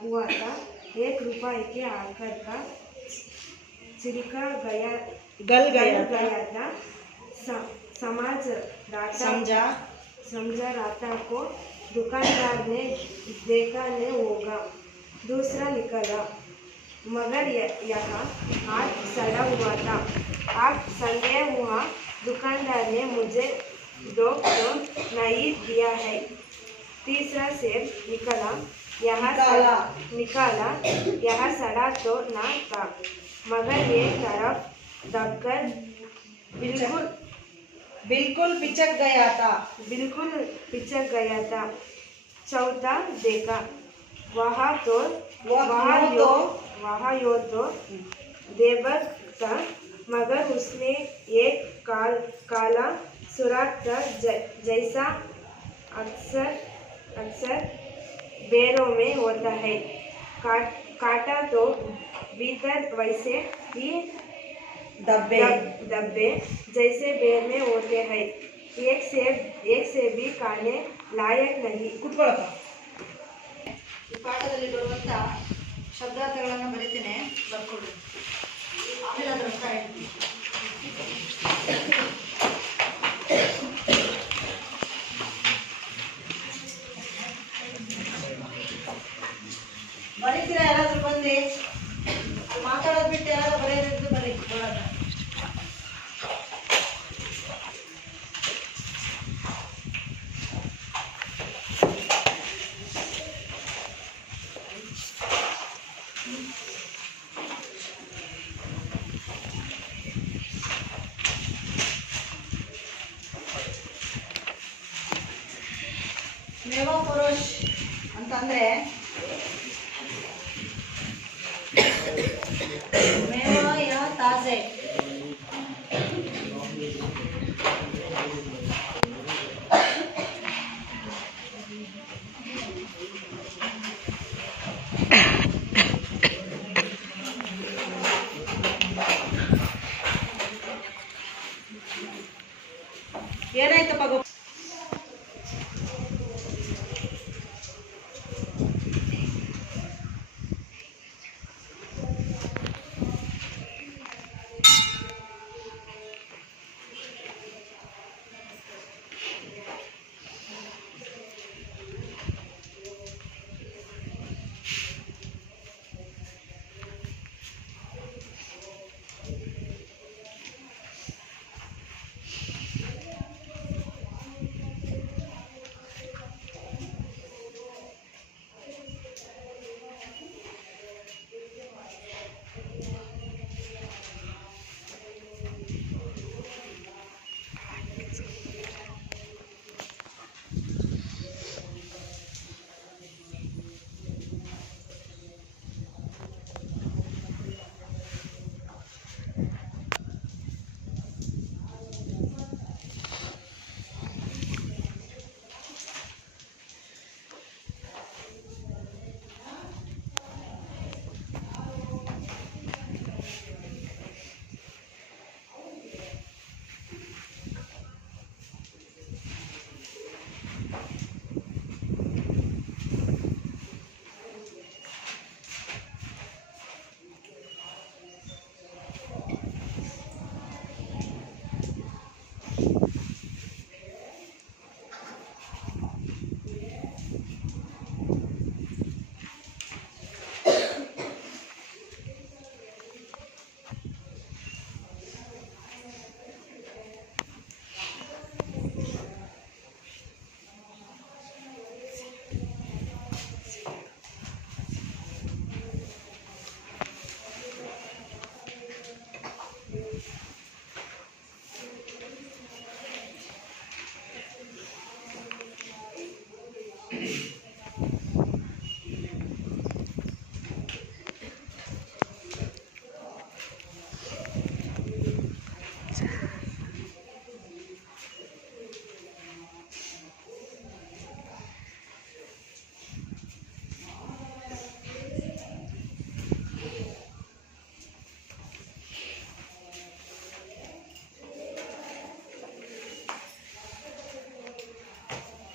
हुआ था। 1 रुपए के आकर का छिड़का गल गया था। समझा राता को दुकानदार ने देखा नहीं होगा, दूसरा निकला, मगर यहाँ हाथ सड़ा हुआ था। आज संदेह हुआ दुकानदार ने मुझे रोक तो नहीं दिया है। तीसरा सेब निकाला, यहाँ सड़ा तो ना था, मगर एक तरफ दबकर बिल्कुल पिचक गया था। चौथा देखा, वहाँ यो तो देवक था, मगर उसमें एक काला सुराख था, जैसा अक्सर बेरों में होता है। काटा तो भीतर वैसे ही दब्बे दब्बे जैसे बेर में होते हैं। एक से भी खाने लायक नहीं। ಕುತ್ಕೊಳ್ಳಪ್ಪ. ಈ ಪಾಠದಲ್ಲಿ ಬರುವಂಥ ಶಬ್ದಾರ್ಥಗಳನ್ನು ಬರಿತೀನಿ, ಬರ್ಕೊಳ್ಳಿ. ಆಮೇಲೆ ಅದರ ಅರ್ಥ ಹೇಳ್ತೀನಿ. ಬರೀತೀರಾ ಯಾರಾದ್ರೂ ಬಂದು? ಮಾತಾಡೋದು ಬಿಟ್ಟು ಯಾರಾದ್ರೂ ಬರೆಯೋದಿದ್ದು ಬರೀ ಒಳಗೆ. ಮೇವಾ ಫರೋಶ್ ಅಂತಂದ್ರೆ ಮೇವಾ ಯಾ ತಾಜೆ. ಏನಾಯ್ತಪ್ಪ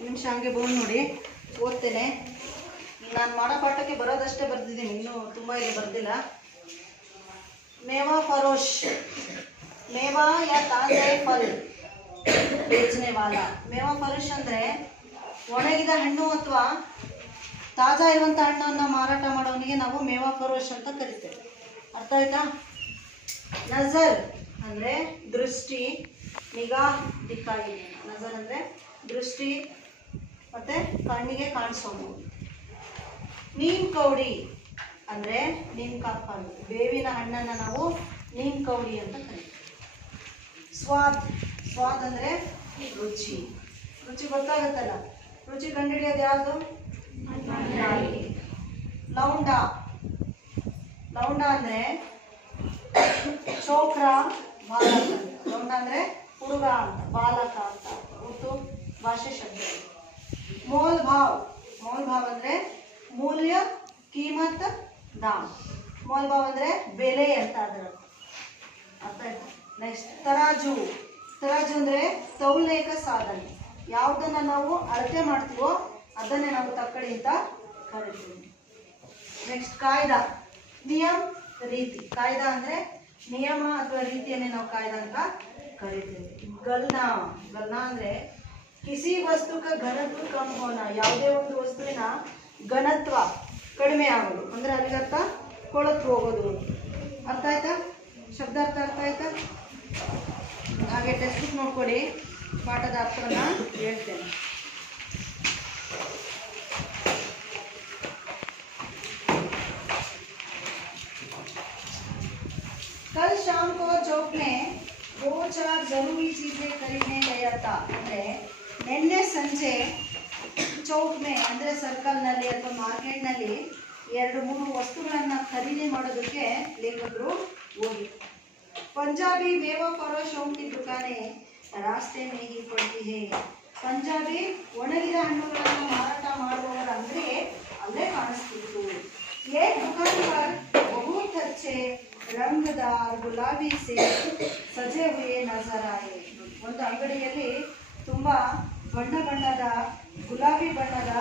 ನಿಮಿಷ ಹಂಗೆ ಬೋರ್ಡ್ ನೋಡಿ ಓದ್ತೇನೆ. ನಾನು ಮಾಡೋ ಪಾಠಕ್ಕೆ ಬರೋದಷ್ಟೇ ಬರ್ದಿದ್ದೀನಿ, ಇನ್ನೂ ತುಂಬ ಇದೆ ಬರ್ದಿಲ್ಲ. ಮೇವಾ ಫರೋಶ್, ಮೇವಾ ಯಾ ತಾಜಾ ಫಲ್ ಬೇಚನೆ ವಾಲ. ಮೇವಾ ಫರೋಶ್ ಅಂದರೆ ಒಣಗಿದ ಹಣ್ಣು ಅಥವಾ ತಾಜಾ ಇರುವಂಥ ಹಣ್ಣನ್ನು ಮಾರಾಟ ಮಾಡೋನಿಗೆ ನಾವು ಮೇವಾ ಫರೋಶ್ ಅಂತ ಕರಿತೇವೆ. ಅರ್ಥ ಆಯ್ತಾ? ನಜರ್ ಅಂದರೆ ದೃಷ್ಟಿ, ನಿಗಾ ದಿಕ್ಕಾಗಿ. ನಜರ್ ಅಂದರೆ ದೃಷ್ಟಿ ಮತ್ತು ಕಣ್ಣಿಗೆ ಕಾಣಿಸೋದು. ನೀಮ್ ಕೌಡಿ ಅಂದರೆ ನೀಮ್ ಕಾ ಫಲ್, ಬೇವಿನ ಹಣ್ಣನ್ನು ನಾವು ನೀಮ್ ಕೌಡಿ ಅಂತ ಕರಿತೀವಿ. ಸ್ವಾದ್, ಸ್ವಾದ್ ಅಂದರೆ ರುಚಿ. ರುಚಿ ಗೊತ್ತಾಗುತ್ತಲ್ಲ, ರುಚಿ ಕಂಡುಹಿಡಿಯೋದು ಯಾವುದು? ಲೌಂಡ, ಲೌಂಡ ಅಂದರೆ ಚೋಕ್ರ ಬಾಲಕ. ಲೌಂಡ ಅಂದರೆ ಹುಡುಗ ಅಂತ, ಬಾಲಕ ಅಂತ ಉರ್ದು ಭಾಷೆ ಶಬ್ದ. ಮೋಲ್ ಭಾವ್, ಮೋಲ್ ಭಾವ್ ಅಂದರೆ ಮೂಲ್ಯ, ಕೀಮತ್, ದಾಮ್. ಮೋಲ್ ಭಾವ್ ಅಂದರೆ ಬೆಲೆ ಅಂತ ಅದರ ಅರ್ಥ ಆಯ್ತಾ. ನೆಕ್ಸ್ಟ್ ತರಾಜು. ತರಾಜು ಅಂದರೆ ತೌಲೇಕ ಸಾಧನೆ. ಯಾವುದನ್ನು ನಾವು ಅಳತೆ ಮಾಡ್ತೀವೋ ಅದನ್ನೇ ನಾವು ತಕ್ಕಡಿ ಅಂತ ಕರಿತೀವಿ. ನೆಕ್ಸ್ಟ್ ಕಾಯ್ದಾ, ನಿಯಮ ರೀತಿ. ಕಾಯ್ದಾ ಅಂದರೆ ನಿಯಮ ಅಥವಾ ರೀತಿಯನ್ನೇ ನಾವು ಕಾಯ್ದಾ ಅಂತ ಕರಿತೀವಿ. ಗಲ್ನಾ. ಗಲ್ನಾ ಅಂದರೆ ಕಿಸಿ ವಸ್ತುಕ ಘನತ್ವ ಕಮ್ ಹೋನ. ಯಾವುದೇ ಒಂದು ವಸ್ತುವಿನ ಘನತ್ವ ಕಡಿಮೆ ಆಗೋದು ಅಂದರೆ ಅಲ್ಲಿಗರ್ಥ ಕೊಳತು ಹೋಗೋದು. ಅರ್ಥ ಆಯ್ತಾ? ಶಬ್ದಾರ್ಥ ಅರ್ಥ ಆಯ್ತಾ? ಹಾಗೆ ಟೆಕ್ಸ್ಟ್ ಬುಕ್ ನೋಡ್ಕೊಳ್ಳಿ, ಪಾಠದ ಅರ್ಥವನ್ನು ಹೇಳ್ತೇನೆ. कल शाम को चौक में 2-4 जरूरी चीजें खरीदने गया था. ಅಂದರೆ ನಿನ್ನೆ ಸಂಜೆ ಚೌಕ್ ಮೇ ಅಂದರೆ ಸರ್ಕಲ್ನಲ್ಲಿ ಅಥವಾ ಮಾರ್ಕೆಟ್ನಲ್ಲಿ 2-3 ವಸ್ತುಗಳನ್ನು ಖರೀದಿ ಮಾಡೋದಕ್ಕೆ ಲೇಖಕರು ಹೋಗಿ. ಪಂಜಾಬಿ ಮೇವಾ ಫರೋಶೋಂ ಕಿ ದುಕಾನೆ ರಾಸ್ತೆ ಮೇ ಹಿ ಪಡ್ತಿ ಹೇ. ಪಂಜಾಬಿ ಒಣಗಿದ ಹಣ್ಣುಗಳನ್ನು ಮಾರಾಟ ಮಾಡುವವರ ಅಂಗಡಿ ಅಲ್ಲೇ ಕಾಣಿಸ್ತಿತ್ತು. ಏಕ್ ದುಕಾನ್ ಪರ್ ಬಹುತ್ ಅಚ್ಚೆ ರಂಗದಾರ್ ಗುಲಾಬಿ ಸೇ ಸಜೆ ಹುಯೆ ನಜರ್ ಆಯೆ. ಒಂದು ಅಂಗಡಿಯಲ್ಲಿ ತುಂಬ ಬಣ್ಣ ಬಣ್ಣದ ಗುಲಾಬಿ ಬಣ್ಣದ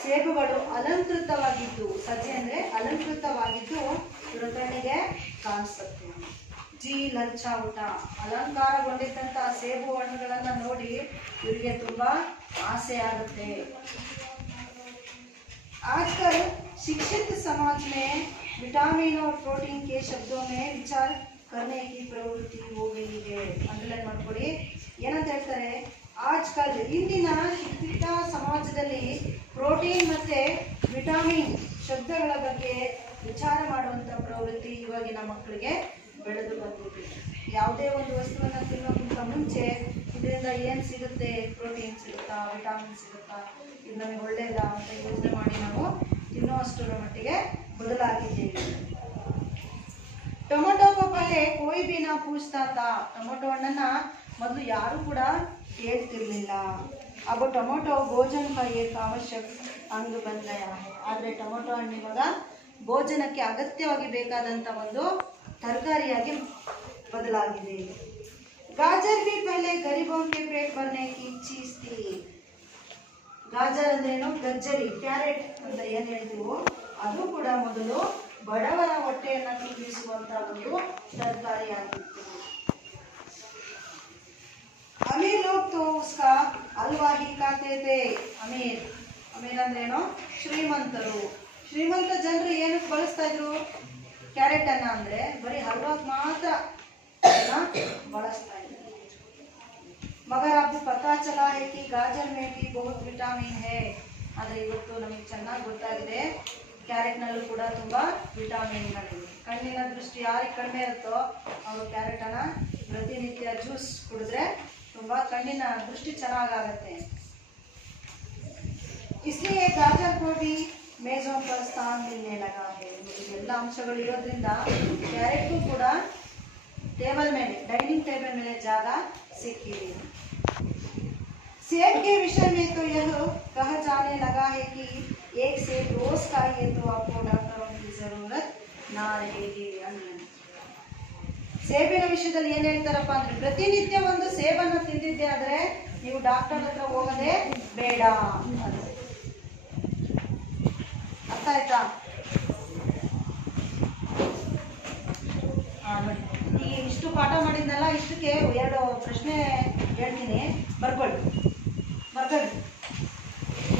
ಸೇಬುಗಳು ಅಲಂಕೃತವಾಗಿದ್ದು, ಸಜೆ ಅಂದರೆ ಅಲಂಕೃತವಾಗಿದ್ದು ಇವರ ಕಣ್ಣಿಗೆ ಕಾಣಿಸುತ್ತೆ. ಜಿ ಲಂಚಾ ಊಟ. ಅಲಂಕಾರಗೊಂಡಿದ್ದಂಥ ಸೇಬು ಹಣ್ಣುಗಳನ್ನು ನೋಡಿ ಇವರಿಗೆ ತುಂಬ ಆಸೆ ಆಗುತ್ತೆ. आजकल शिक्षित समाज में विटामिन और प्रोटीन के शब्दों में विचार करने की प्रवृत्ति हो गई है. ಅಂಡರ್ಲೈನ್ ಮಾಡ್ಕೊಳ್ಳಿ. ಏನಂತ ಹೇಳ್ತಾರೆ, ಆಜ್ಕಲ್ ಇಂದಿನ ಶಿಕ್ಷಿತ ಸಮಾಜದಲ್ಲಿ ಪ್ರೋಟೀನ್ ಮತ್ತು ವಿಟಾಮಿನ್ ಶಬ್ದಗಳ ಬಗ್ಗೆ ವಿಚಾರ ಮಾಡುವಂಥ ಪ್ರವೃತ್ತಿ ಇವಾಗಿನ ಮಕ್ಕಳಿಗೆ ಬೆಳೆದು ಬಂದಿದೆ. ಯಾವುದೇ ಒಂದು ವಸ್ತುವನ್ನು ತಿನ್ನೋಕ್ಕಿಂತ ಮುಂಚೆ ಇದರಿಂದ ಏನು ಸಿಗುತ್ತೆ, ಪ್ರೋಟೀನ್ ಸಿಗುತ್ತಾ, ವಿಟಾಮಿನ್ ಸಿಗುತ್ತಾ, ಇದು ನಮಗೆ ಒಳ್ಳೆಯದಾ ಅಂತ ಯೋಚನೆ ಮಾಡಿ ನಾವು ತಿನ್ನುವಷ್ಟರ ಮಟ್ಟಿಗೆ ಬದಲಾಗಿದ್ದೇವೆ. ಟೊಮೊಟೊ ಪಲ್ಲೆ ಕೋಯಿ ಬಿ ನಾ ಪೂಜ್ತಾ ತಾ. ಟೊಮೊಟೊ ಹಣ್ಣನ್ನು ಮೊದಲು ಯಾರೂ ಕೂಡ ಕೇಳ್ತಿರ್ಲಿಲ್ಲ. अब ಟೊಮೊಟೊ ಭೋಜನ का एक आवश्यक अंग बन गया है. ಆದರೆ ಟೊಮೊಟೊ ಹಣ್ಣು ಇವಾಗ ಭೋಜನಕ್ಕೆ ಅಗತ್ಯವಾಗಿ ಬೇಕಾದಂಥ ಒಂದು ತರಕಾರಿಯಾಗಿ ಬದಲಾಗಿದೆ. ಗಾಜರ್ ಬಿ ಪಹಲೆ ಗರೀಬೋಂ ಕೆ ಪೇಟ್ ಭರ್ನೆ ಕಿ ಚೀಸ್ ಥಿ. ಗಾಜರ್ ಅಂದ್ರೇನು, ಗಜ್ಜರಿ, ಕ್ಯಾರೆಟ್ ಅಂತ ಏನು ಹೇಳ್ತೀವೋ ಅದು ಕೂಡ ಮೊದಲು ಬಡವರ ಹೊಟ್ಟೆಯನ್ನು ತುಂಬಿಸುವಂಥ ಒಂದು ತರಕಾರಿಯಾಗಿತ್ತು. ಅಮೀರ್ ಲೋಗ್ ತೋ ಉಸ್ಕಾ ಹಲ್ವಾ ಹಿ ಖಾತೆ ಥೇ. ಅಮೀರ್, ಅಮೀರ್ ಅಂದ್ರೇನು, ಶ್ರೀಮಂತರು. ಶ್ರೀಮಂತ ಜನರು ಏನಕ್ಕೆ ಬಳಸ್ತಾ ಇದ್ರು ಕ್ಯಾರೆಟ್ ಅನ್ನ ಅಂದರೆ ಬರೀ ಹಲ್ವಾಗ್ ಮಾತ್ರ ಬಳಸ್ತಾ ಇದ್ರು. मगर अब पता चला है कि गाजर में भी बहुत विटामिन है. ಆದರೆ ಇವತ್ತು ನಮಗೆ ಚೆನ್ನಾಗಿ ಗೊತ್ತಾಗಿದೆ ಕ್ಯಾರೆಟ್ನಲ್ಲೂ ಕೂಡ ತುಂಬ ವಿಟಾಮಿನ್ಗಳಿವೆ. ಕಣ್ಣಿನ ದೃಷ್ಟಿ ಯಾರಿಗೆ ಕಡಿಮೆ ಇರುತ್ತೋ ಅವರು ಕ್ಯಾರೆಟನ್ನು ಪ್ರತಿನಿತ್ಯ ಜ್ಯೂಸ್ ಕುಡಿದ್ರೆ ತುಂಬ ಕಣ್ಣಿನ ದೃಷ್ಟಿ ಚೆನ್ನಾಗಾಗತ್ತೆ. इसलिए गाजर को भी मेजों पर स्थान मिलने लगा है. ಎಲ್ಲ ಅಂಶಗಳು ಇರೋದ್ರಿಂದ ಕ್ಯಾರೆಟ್ಗೂ ಕೂಡ ಟೇಬಲ್ ಮೇಲೆ, ಡೈನಿಂಗ್ ಟೇಬಲ್ ಮೇಲೆ ಜಾಗ ಸಿಕ್ಕಿದೆ. सेब के विषय में तो यह कहा जाने लगा है कि एक सेब रोज खाइए तो आपको डॉक्टरों की जरूरत ना रहेगी. ಸೇಬಿನ ವಿಷಯದಲ್ಲಿ ಏನು ಹೇಳ್ತಾರಪ್ಪ ಅಂದರೆ, ಪ್ರತಿನಿತ್ಯ ಒಂದು ಸೇಬನ್ನು ತಿಂದಿದ್ದೆ ಆದರೆ ನೀವು ಡಾಕ್ಟರ್ ಹತ್ರ ಹೋಗೋದೇ ಬೇಡ. ಅರ್ಥ ಆಯ್ತಾ? ನೋಡಿ, ಈ ಇಷ್ಟು ಪಾಠ ಮಾಡಿದ್ನಲ್ಲ, ಇಷ್ಟಕ್ಕೆ 2 ಪ್ರಶ್ನೆ ಹೇಳ್ತೀನಿ, ಬರ್ಕೊಳ್ಳಿ.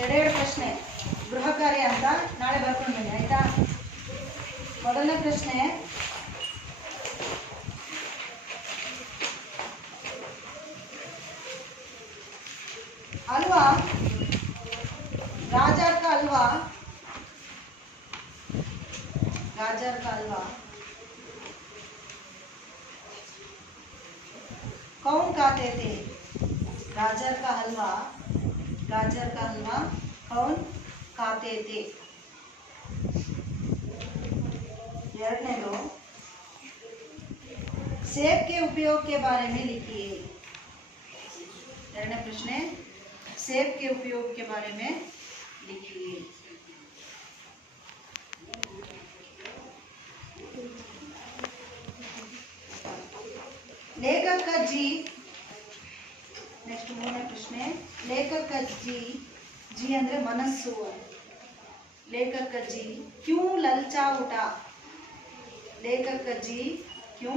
2 ಪ್ರಶ್ನೆ ಗೃಹ ಕಾರ್ಯ ಅಂತ ನಾಳೆ ಬರ್ಕೊಂಡು ಬನ್ನಿ, ಆಯ್ತಾ? ಮೊದಲನೇ ಪ್ರಶ್ನೆ, हलवा, गाजर का हलवा, गाजर का हलवा कौन खाते थे? गाजर का हलवा कौन खाते थे? ಎರಡನೇದು, सेब के उपयोग के बारे में लिखिए. ಎರಡನೇ ಪ್ರಶ್ನೆ, सेब के उपयोग के बारे में लिखिए. ಲೇಖಕ ಜಿ, ನೆಕ್ಸ್ಟ್ ಮೂರನೇ ಪ್ರಶ್ನೆ, ಲೇಖಕ ಜಿ, ಜಿ ಅಂದರೆ ಮನಸ್ಸು, ಲೇಖಕ ಜಿ ಕ್ಯೂ ಲಲ್ಚಾ ಊಟ, ಲೇಖಕ ಜಿ ಕ್ಯೂ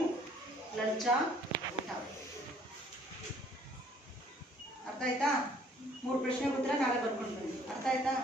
ಲಲ್ಚಾ ಊಟ. ಅರ್ಥ ಆಯ್ತಾ? 3 ಪ್ರಶ್ನೆ ಉತ್ತರ ನಾಳೆ ಬರ್ಕೊಂಡು ಬನ್ನಿ. ಅರ್ಥ ಆಯ್ತಾ?